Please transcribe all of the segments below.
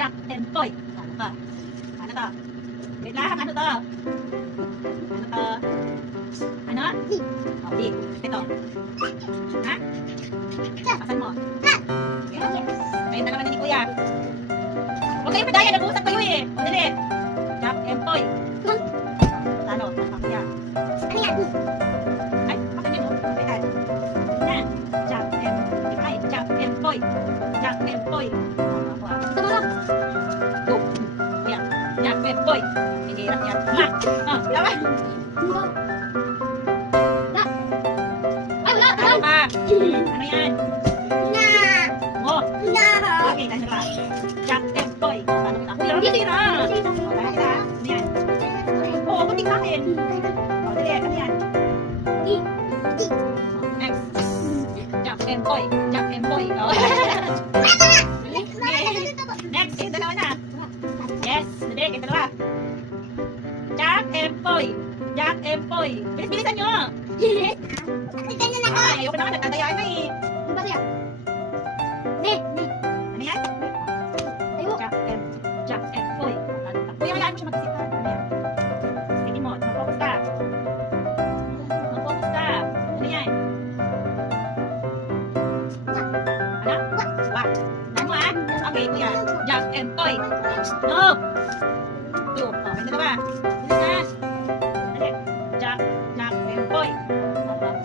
Jack and Poy. Ano ka? Ano to? Wait lang, ano to? Ano to? Ano? Oh, B. Ito. Ha? Pasan mo. Yes. Ayun na naman ni Kuya. Huwag kayong madaya, nag-uusap kayo eh. O, dali. Jack and Poy. Talo, tatapya. Ano yan? Ay, pakan yun. Teka. Yan. Jack and... Ay, Jack and Poy. Jack and Poy. Ito mo. Go. Yan. Jack and Poy. Hindi hirap yan. Ha? Oh, lawan. Da. Ay, wala. Talo ka. Ano yan? Na. Oh. Na. Okay, tayo na. Jack and Poy. Talo kita. Kuya, hindi tira. Talo kita. Ano yan? Oo, kunting sa akin. O, dali. Ano yan? Next. Jack and Poy. Jack and Poy. Oh. Next, yung dalawa na. Yes, dali, yung dalawa. Jack and Poy. Jack and Poy. Bilis-bilisan nyo. Ganyan ako. Ay, ayoko naman, nagtatayaan na eh. Ano ba siya? Ne. Ano yan? Tayo. Jack and Poy. Kuya, hayaan mo siya mag-isip ka. Ano yan? Sige mo, mag-focus ka. Mag-focus ka. Ano yan? Ano? Wak. Ano mo ah? Okay, kuya. Jack and Poy. No! Two. Oh, may dalawa. Bilis na. Dali. Jack and Poy.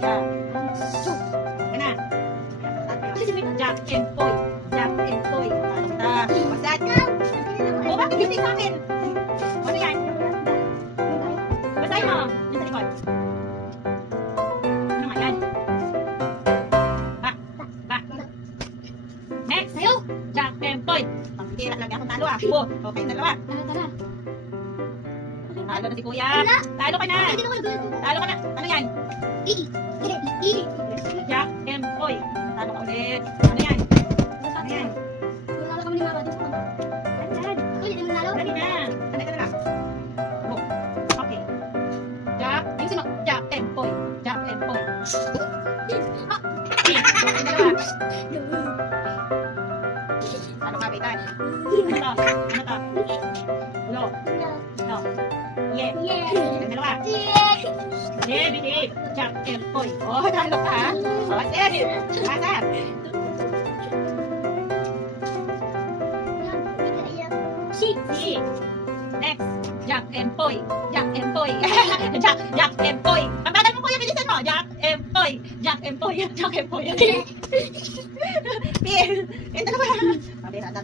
Jack. Yan na. Jack and Poy. Jack and Poy. Ano kita? Pasat. Oh, bakit hindi sa akin? Ano yan? Basahin mo. Yung sa likod. Ano nga yan? Back. Back. Next. Tayo. Jack and Poy. Pangkira lagi akong talo ah. Oh, okay, dalawa. Tara. Talo na si kuya. Talo ka na. Hindi naman nagulito. Talo ka na. Ano yan? Ii. Jack and Poy. Talo ka ulit. Ano yan? Ano yan? Wala kami ni Mama dito. Ano yan? Ako hindi naman nalo. Dali na. Dali ka na. Oh. Okay. Jack. Ayusin mo. Jack and Poy. Jack and Poy. Okay. Okay, dalawa. Ano ka, Kaitan? Ano to? Ano to? Ulo. No. Yeah. Yung dalawa. Yeah, binig. Jack and Poy. Oh, talo ka. Oh, sige. Pasap. Si. Next. Jack and Poy. Jack and Poy. Jack and Poy. Pagbagal mo kuya, bilisan mo. Jack and Poy. Jack and Poy. Jack and Poy. Pin. Ito na ba?